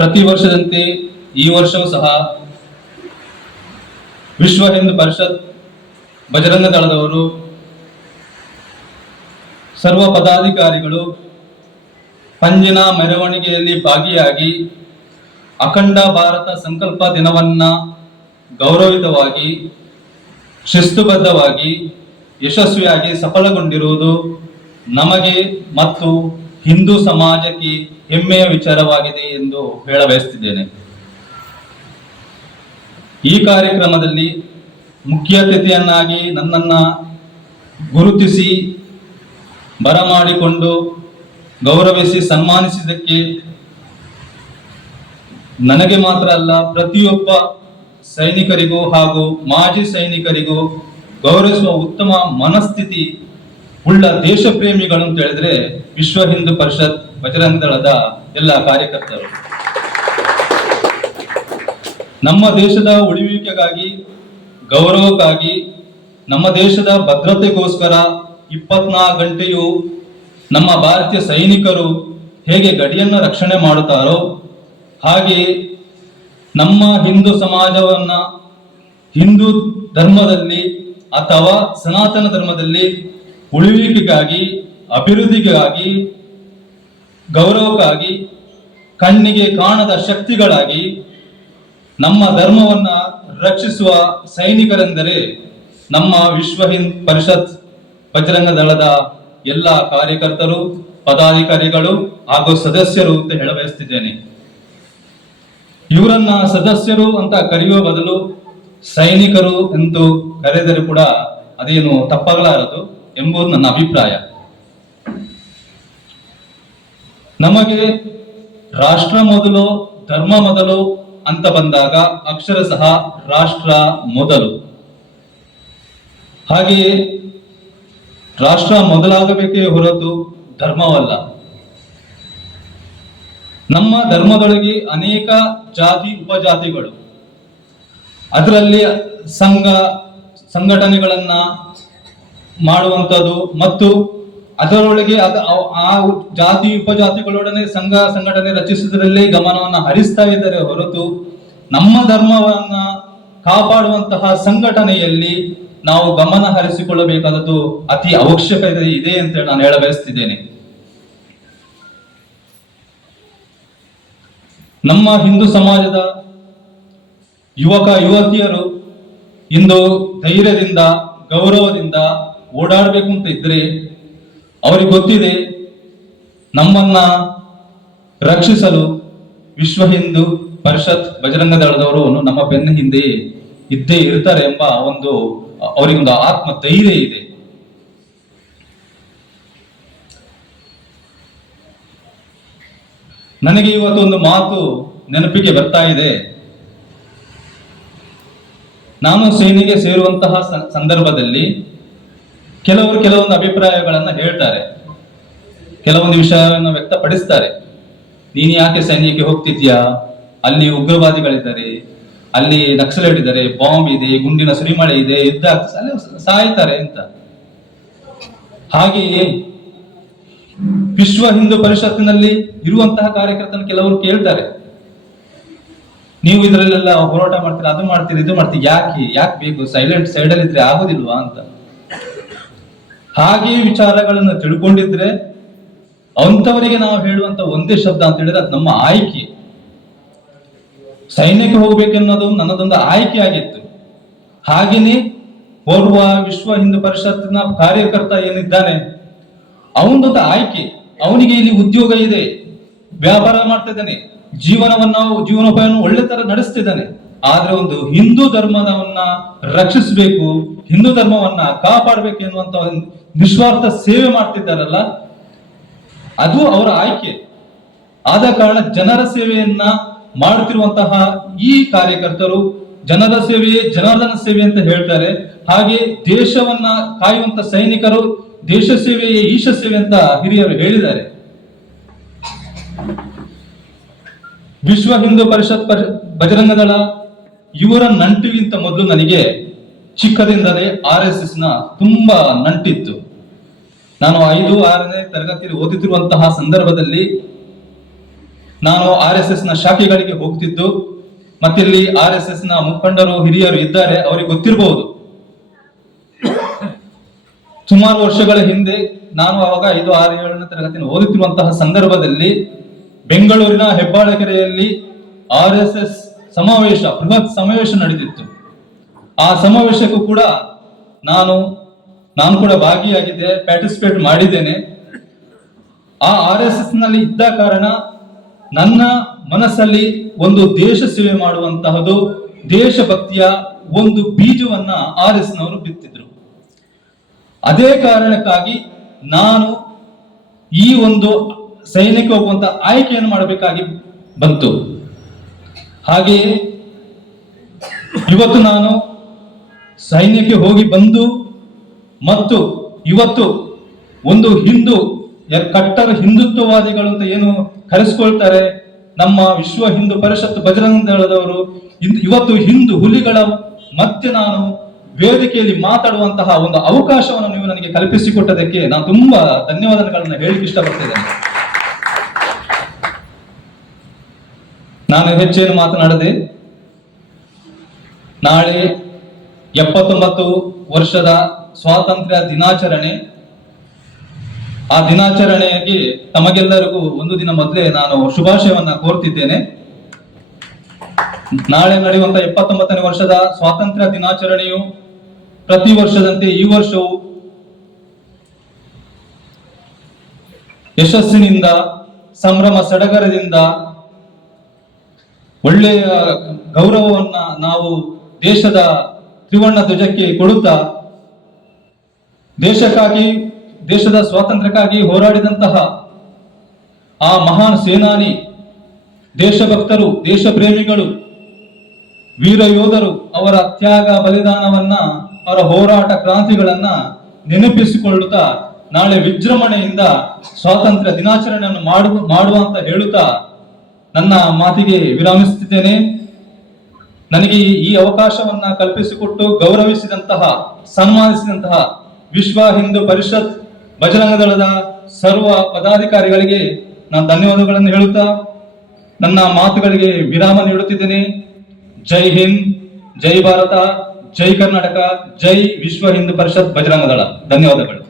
ಪ್ರತಿ ವರ್ಷದಂತೆ ಈ ವರ್ಷವೂ ಸಹ ವಿಶ್ವ ಹಿಂದೂ ಪರಿಷತ್ ಬಜರಂಗ ದಳದವರು, ಸರ್ವ ಪದಾಧಿಕಾರಿಗಳು ಪಂಜಿನ ಮೆರವಣಿಗೆಯಲ್ಲಿ ಭಾಗಿಯಾಗಿ ಅಖಂಡ ಭಾರತ ಸಂಕಲ್ಪ ದಿನವನ್ನ ಗೌರವಿತವಾಗಿ, ಶಿಸ್ತುಬದ್ಧವಾಗಿ, ಯಶಸ್ವಿಯಾಗಿ ಸಫಲಗೊಂಡಿರುವುದು ನಮಗೆ ಮತ್ತು ಹಿಂದೂ ಸಮಾಜಕ್ಕೆ ಹೆಮ್ಮೆಯ ವಿಚಾರವಾಗಿದೆ ಎಂದು ಹೇಳ ಬಯಸುತ್ತಿದ್ದೇನೆ ಈ ಕಾರ್ಯಕ್ರಮದಲ್ಲಿ ಮುಖ್ಯ ಅತಿಥಿಯನ್ನಾಗಿ ನನ್ನನ್ನು ಗುರುತಿಸಿ, ಬರಮಾಡಿಕೊಂಡು, ಗೌರವಿಸಿ, ಸನ್ಮಾನಿಸಿದ್ದಕ್ಕೆ ನನಗೆ ಮಾತ್ರ ಅಲ್ಲ, ಪ್ರತಿಯೊಬ್ಬ ಸೈನಿಕರಿಗೂ ಹಾಗೂ ಮಾಜಿ ಸೈನಿಕರಿಗೂ ಗೌರವಿಸುವ ಉತ್ತಮ ಮನಸ್ಥಿತಿ ಉಳ್ಳ ದೇಶ ಪ್ರೇಮಿಗಳು ಅಂತ ಹೇಳಿದ್ರೆ ವಿಶ್ವ ಹಿಂದೂ ಪರಿಷತ್ ಬಜರಂಗ ದಳದ ಎಲ್ಲ ಕಾರ್ಯಕರ್ತರು. ನಮ್ಮ ದೇಶದ ಉಳಿವಿಕೆಗಾಗಿ, ಗೌರವಕ್ಕಾಗಿ, ನಮ್ಮ ದೇಶದ ಭದ್ರತೆಗೋಸ್ಕರ ಇಪ್ಪತ್ನಾಲ್ಕು ಗಂಟೆಯೂ ನಮ್ಮ ಭಾರತೀಯ ಸೈನಿಕರು ಹೇಗೆ ಗಡಿಯನ್ನು ರಕ್ಷಣೆ ಮಾಡುತ್ತಾರೋ, ಹಾಗೆ ನಮ್ಮ ಹಿಂದೂ ಸಮಾಜವನ್ನ ಹಿಂದೂ ಧರ್ಮದಲ್ಲಿ ಅಥವಾ ಸನಾತನ ಧರ್ಮದಲ್ಲಿ ಉಳಿವಿಕೆಗಾಗಿ, ಅಭಿವೃದ್ಧಿಗಾಗಿ ಗೌರವಕ್ಕಾಗಿ, ಕಣ್ಣಿಗೆ ಕಾಣದ ಶಕ್ತಿಗಳಾಗಿ ನಮ್ಮ ಧರ್ಮವನ್ನ ರಕ್ಷಿಸುವ ಸೈನಿಕರೆಂದರೆ ನಮ್ಮ ವಿಶ್ವ ಹಿಂದ್ ಪರಿಷತ್, ಬಜರಂಗ ದಳದ ಎಲ್ಲ ಕಾರ್ಯಕರ್ತರು, ಪದಾಧಿಕಾರಿಗಳು ಹಾಗೂ ಸದಸ್ಯರು ಅಂತ ಹೇಳ ಬಯಸ್ತಿದ್ದೇನೆ ಇವರನ್ನ ಸದಸ್ಯರು ಅಂತ ಕರೆಯುವ ಬದಲು ಸೈನಿಕರು ಎಂದು ಕರೆದರೆ ಕೂಡ ಅದೇನು ತಪ್ಪಾಗಲಾರದು ಎಂಬುದು ನನ್ನ ಅಭಿಪ್ರಾಯ. ನಮಗೆ ರಾಷ್ಟ್ರ ಮೊದಲು, ಧರ್ಮ ಮೊದಲು ಅಂತ ಬಂದಾಗ ಅಕ್ಷರ ಸಹ ರಾಷ್ಟ್ರ ಮೊದಲು. ಹಾಗೆಯೇ ರಾಷ್ಟ್ರ ಮೊದಲಾಗಬೇಕೇ ಹೊರತು ಧರ್ಮವಲ್ಲ. ನಮ್ಮ ಧರ್ಮದೊಳಗೆ ಅನೇಕ ಜಾತಿ, ಉಪಜಾತಿಗಳು. ಅದರಲ್ಲಿ ಸಂಘ, ಸಂಘಟನೆಗಳನ್ನ ಮಾಡುವಂಥದ್ದು ಮತ್ತು ಅದರೊಳಗೆ ಅದ ಆ ಜಾತಿ ಉಪಜಾತಿಗಳೊಡನೆ ಸಂಘ ಸಂಘಟನೆ ರಚಿಸುವುದರಲ್ಲಿ ಗಮನವನ್ನ ಹರಿಸ್ತಾ ಇದ್ದಾರೆ ಹೊರತು ನಮ್ಮ ಧರ್ಮವನ್ನ ಕಾಪಾಡುವಂತಹ ಸಂಘಟನೆಯಲ್ಲಿ ನಾವು ಗಮನ ಹರಿಸಿಕೊಳ್ಳಬೇಕಾದದ್ದು ಅತಿ ಅವಶ್ಯಕತೆ ಇದೆ ಅಂತ ನಾನು ಹೇಳ ಬಯಸ್ತಿದ್ದೇನೆ. ನಮ್ಮ ಹಿಂದೂ ಸಮಾಜದ ಯುವಕ ಯುವತಿಯರು ಇಂದು ಧೈರ್ಯದಿಂದ ಗೌರವದಿಂದ ಓಡಾಡಬೇಕು ಅಂತ ಇದ್ರೆ ಅವರಿಗೆ ಗೊತ್ತಿದೆ, ನಮ್ಮನ್ನ ರಕ್ಷಿಸಲು ವಿಶ್ವ ಹಿಂದೂ ಪರಿಷತ್ ಬಜರಂಗ ದಳದವರು ನಮ್ಮ ಬೆನ್ನ ಹಿಂದೆ ಇದ್ದೇ ಇರ್ತಾರೆ ಎಂಬ ಒಂದು, ಅವರಿಗೊಂದು ಆತ್ಮ ಧೈರ್ಯ ಇದೆ. ನನಗೆ ಇವತ್ತು ಒಂದು ಮಾತು ನೆನಪಿಗೆ ಬರ್ತಾ ಇದೆ. ನಾನು ಸೇನೆಗೆ ಸೇರುವಂತಹ ಸಂದರ್ಭದಲ್ಲಿ ಕೆಲವರು ಕೆಲವೊಂದು ಅಭಿಪ್ರಾಯಗಳನ್ನ ಹೇಳ್ತಾರೆ. ಕೆಲವೊಂದು ವಿಷಯವನ್ನು ವ್ಯಕ್ತಪಡಿಸ್ತಾರೆ. ನೀನು ಯಾಕೆ ಸೈನ್ಯಕ್ಕೆ ಹೋಗ್ತಿದ್ಯಾ? ಅಲ್ಲಿ ಉಗ್ರವಾದಿಗಳಿದ್ದಾರೆ. ಅಲ್ಲಿ ನಕ್ಸಲೇಟ್ ಇದ್ದಾರೆ. ಬಾಂಬ್ ಇದೆ. ಗುಂಡಿನ ಸುರಿಮಳೆ ಇದೆ. ಯುದ್ಧ ಅಲ್ಲಿ ಸಾಯ್ತಾರೆ ಅಂತ. ಹಾಗೆಯೇ ವಿಶ್ವ ಹಿಂದೂ ಪರಿಷತ್ತಿನಲ್ಲಿ ಇರುವಂತಹ ಕಾರ್ಯಕರ್ತನ ಕೆಲವರು ಕೇಳ್ತಾರೆ. ನೀವು ಇದರಲ್ಲೆಲ್ಲ ಹೋರಾಟ ಮಾಡ್ತೀರಾ, ಅದು ಮಾಡ್ತೀರಿ, ಇದು ಮಾಡ್ತೀರಿ, ಯಾಕೆ ಯಾಕೆ ಬೇಕು? ಸೈಲೆಂಟ್ ಸೈಡ್ ಅಲ್ಲಿ ಇದ್ರೆ ಆಗೋದಿಲ್ವಾ ಅಂತ. ಹಾಗೆ ವಿಚಾರಗಳನ್ನು ತಿಳ್ಕೊಂಡಿದ್ರೆ ಅಂಥವರಿಗೆ ನಾವು ಹೇಳುವಂತ ಒಂದೇ ಶಬ್ದ ಅಂತ ಹೇಳಿದ್ರೆ ಅದು ನಮ್ಮ ಆಯ್ಕೆ. ಸೈನ್ಯಕ್ಕೆ ಹೋಗ್ಬೇಕೆನ್ನೋದು ನನ್ನದೊಂದು ಆಯ್ಕೆ ಆಗಿತ್ತು. ಹಾಗೇನೆ ಓರ್ವ ವಿಶ್ವ ಹಿಂದೂ ಪರಿಷತ್ನ ಕಾರ್ಯಕರ್ತ ಏನಿದ್ದಾನೆ, ಅವನದೊಂದು ಆಯ್ಕೆ. ಅವನಿಗೆ ಇಲ್ಲಿ ಉದ್ಯೋಗ ಇದೆ, ವ್ಯಾಪಾರ ಮಾಡ್ತಿದ್ದಾನೆ ಜೀವನವನ್ನು ಜೀವನವನ್ನ, ಜೀವನೋಪಾಯವನ್ನು ಒಳ್ಳೆ ತರ ನಡೆಸ್ತಿದ್ದಾನೆ. ಆದ್ರೆ ಒಂದು ಹಿಂದೂ ಧರ್ಮವನ್ನ ರಕ್ಷಿಸಬೇಕು, ಹಿಂದೂ ಧರ್ಮವನ್ನ ಕಾಪಾಡಬೇಕು ಎನ್ನುವಂತ ಒಂದು ನಿಸ್ವಾರ್ಥ ಸೇವೆ ಮಾಡ್ತಿದ್ದಾರಲ್ಲ, ಅದು ಅವರ ಆಯ್ಕೆ. ಆದ ಕಾರಣ ಜನರ ಸೇವೆಯನ್ನ ಮಾಡುತ್ತಿರುವಂತಹ ಈ ಕಾರ್ಯಕರ್ತರು ಜನರ ಸೇವೆಯೇ ಜನಾರ್ದನ ಸೇವೆ ಅಂತ ಹೇಳ್ತಾರೆ. ಹಾಗೆ ದೇಶವನ್ನ ಕಾಯುವಂತ ಸೈನಿಕರು ದೇಶ ಸೇವೆಯೇ ಈಶ ಸೇವೆ ಅಂತ ಹಿರಿಯರು ಹೇಳಿದ್ದಾರೆ. ವಿಶ್ವ ಹಿಂದೂ ಪರಿಷತ್ ಬಜರಂಗದಳ ಬಜರಂಗ ದಳ ಇವರ ನಂಟಿಗಿಂತ ಮೊದಲು ನನಗೆ ಚಿಕ್ಕದಿಂದಲೇ ಆರ್ ಎಸ್ ಎಸ್ನ ತುಂಬಾ ನಂಟಿತ್ತು. ನಾನು ಐದು, ಆರನೇ ತರಗತಿಯಲ್ಲಿ ಓದುತ್ತಿರುವಂತಹ ಸಂದರ್ಭದಲ್ಲಿ ನಾನು ಆರ್ ಎಸ್ ಎಸ್ನ ಶಾಖೆಗಳಿಗೆ ಹೋಗ್ತಿದ್ದು. ಮತ್ತಿಲ್ಲಿ ಆರ್ ಎಸ್ ಎಸ್ನ ಮುಖಂಡರು, ಹಿರಿಯರು ಇದ್ದಾರೆ, ಅವರಿಗೆ ಗೊತ್ತಿರಬಹುದು ಸುಮಾರು ವರ್ಷಗಳ ಹಿಂದೆ ನಾನು ಅವಾಗ ಐದು, ಆರು, ಏಳನೇ ತರಗತಿಯನ್ನು ಓದುತ್ತಿರುವಂತಹ ಸಂದರ್ಭದಲ್ಲಿ ಬೆಂಗಳೂರಿನ ಹೆಬ್ಬಾಳಕೆರೆಯಲ್ಲಿ ಆರ್ ಎಸ್ ಎಸ್ ಸಮಾವೇಶ, ಬೃಹತ್ ಸಮಾವೇಶ ನಡೆದಿತ್ತು. ಆ ಸಮಾವೇಶಕ್ಕೂ ಕೂಡ ನಾನು ನಾನು ಕೂಡ ಭಾಗಿಯಾಗಿದ್ದೆ ಪಾರ್ಟಿಸಿಪೇಟ್ ಮಾಡಿದ್ದೇನೆ. ಆ ಆರ್ ಎಸ್ ಎಸ್ನಲ್ಲಿ ಇದ್ದ ಕಾರಣ ನನ್ನ ಮನಸ್ಸಲ್ಲಿ ಒಂದು ದೇಶ ಸೇವೆ ಮಾಡುವಂತಹದ್ದು, ದೇಶಭಕ್ತಿಯ ಒಂದು ಬೀಜವನ್ನ ಆರ್ ಎಸ್ ನವರು ಬಿತ್ತಿದ್ರು. ಅದೇ ಕಾರಣಕ್ಕಾಗಿ ನಾನು ಈ ಒಂದು ಸೈನಿಕ ಹೋಗುವಂತ ಆಯ್ಕೆಯನ್ನು ಮಾಡಬೇಕಾಗಿ ಬಂತು. ಹಾಗೆಯೇ ಇವತ್ತು ನಾನು ಸೈನ್ಯಕ್ಕೆ ಹೋಗಿ ಬಂದು ಮತ್ತು ಇವತ್ತು ಒಂದು ಹಿಂದೂ ಕಟ್ಟರ ಹಿಂದುತ್ವವಾದಿಗಳು ಅಂತ ಏನು ಕರೆಸ್ಕೊಳ್ತಾರೆ, ನಮ್ಮ ವಿಶ್ವ ಹಿಂದೂ ಪರಿಷತ್ ಬಜರಂಗ ದಳದವರು ಇವತ್ತು ಹಿಂದೂ ಹುಲಿಗಳ ಮತ್ತೆ ನಾನು ವೇದಿಕೆಯಲ್ಲಿ ಮಾತಾಡುವಂತಹ ಒಂದು ಅವಕಾಶವನ್ನು ನೀವು ನನಗೆ ಕಲ್ಪಿಸಿಕೊಟ್ಟದಕ್ಕೆ ನಾನು ತುಂಬಾ ಧನ್ಯವಾದಗಳನ್ನು ಹೇಳಿಕ್ಕೆ ಇಷ್ಟಪಡ್ತಿದ್ದೇನೆ ನಾನು ಹೆಚ್ಚೇನು ಮಾತನಾಡದೆ ನಾಳೆ ಎಪ್ಪತ್ತೊಂಬತ್ತು ವರ್ಷದ ಸ್ವಾತಂತ್ರ್ಯ ದಿನಾಚರಣೆ. ಆ ದಿನಾಚರಣೆಗೆ ತಮಗೆಲ್ಲರಿಗೂ ಒಂದು ದಿನ ಮೊದಲೇ ನಾನು ಶುಭಾಶಯವನ್ನ ಕೋರ್ತಿದ್ದೇನೆ. ನಾಳೆ ನಡೆಯುವಂತ ಎಪ್ಪತ್ತೊಂಬತ್ತನೇ ವರ್ಷದ ಸ್ವಾತಂತ್ರ್ಯ ದಿನಾಚರಣೆಯು ಪ್ರತಿ ವರ್ಷದಂತೆ ಈ ವರ್ಷವು ಯಶಸ್ಸಿನಿಂದ, ಸಂಭ್ರಮ ಸಡಗರದಿಂದ ಒಳ್ಳೆಯ ಗೌರವವನ್ನ ನಾವು ದೇಶದ ತ್ರಿವರ್ಣ ಧ್ವಜಕ್ಕೆ ಕೊಡುತ್ತಾ ದೇಶಕ್ಕಾಗಿ, ದೇಶದ ಸ್ವಾತಂತ್ರ್ಯಕ್ಕಾಗಿ ಹೋರಾಡಿದಂತಹ ಆ ಮಹಾನ್ ಸೇನಾನಿ, ದೇಶಭಕ್ತರು ದೇಶ ಪ್ರೇಮಿಗಳು ವೀರ ಯೋಧರು ಅವರ ತ್ಯಾಗ ಬಲಿದಾನವನ್ನ, ಅವರ ಹೋರಾಟ ಕ್ರಾಂತಿಗಳನ್ನ ನೆನಪಿಸಿಕೊಳ್ಳುತ್ತಾ, ನಾಳೆ ವಿಜೃಂಭಣೆಯಿಂದ ಸ್ವಾತಂತ್ರ್ಯ ದಿನಾಚರಣೆಯನ್ನು ಮಾಡು ಮಾಡುವ ಅಂತ ಹೇಳುತ್ತಾ ನನ್ನ ಮಾತಿಗೆ ವಿರಾಮಿಸುತ್ತಿದ್ದೇನೆ. ನನಗೆ ಈ ಅವಕಾಶವನ್ನ ಕಲ್ಪಿಸಿಕೊಟ್ಟು ಗೌರವಿಸಿದಂತಹ, ಸನ್ಮಾನಿಸಿದಂತಹ ವಿಶ್ವ ಹಿಂದೂ ಪರಿಷತ್ ಬಜರಂಗ ದಳದ ಸರ್ವ ಪದಾಧಿಕಾರಿಗಳಿಗೆ ನಾನು ಧನ್ಯವಾದಗಳನ್ನು ಹೇಳುತ್ತಾ, ನನ್ನ ಮಾತುಗಳಿಗೆ ವಿರಾಮ ನೀಡುತ್ತಿದ್ದೇನೆ. ಜೈ ಹಿಂದ್, ಜೈ ಭಾರತ, ಜೈ ಕರ್ನಾಟಕ, ಜೈ ವಿಶ್ವ ಹಿಂದೂ ಪರಿಷತ್ ಬಜರಂಗ ದಳ. ಧನ್ಯವಾದಗಳು.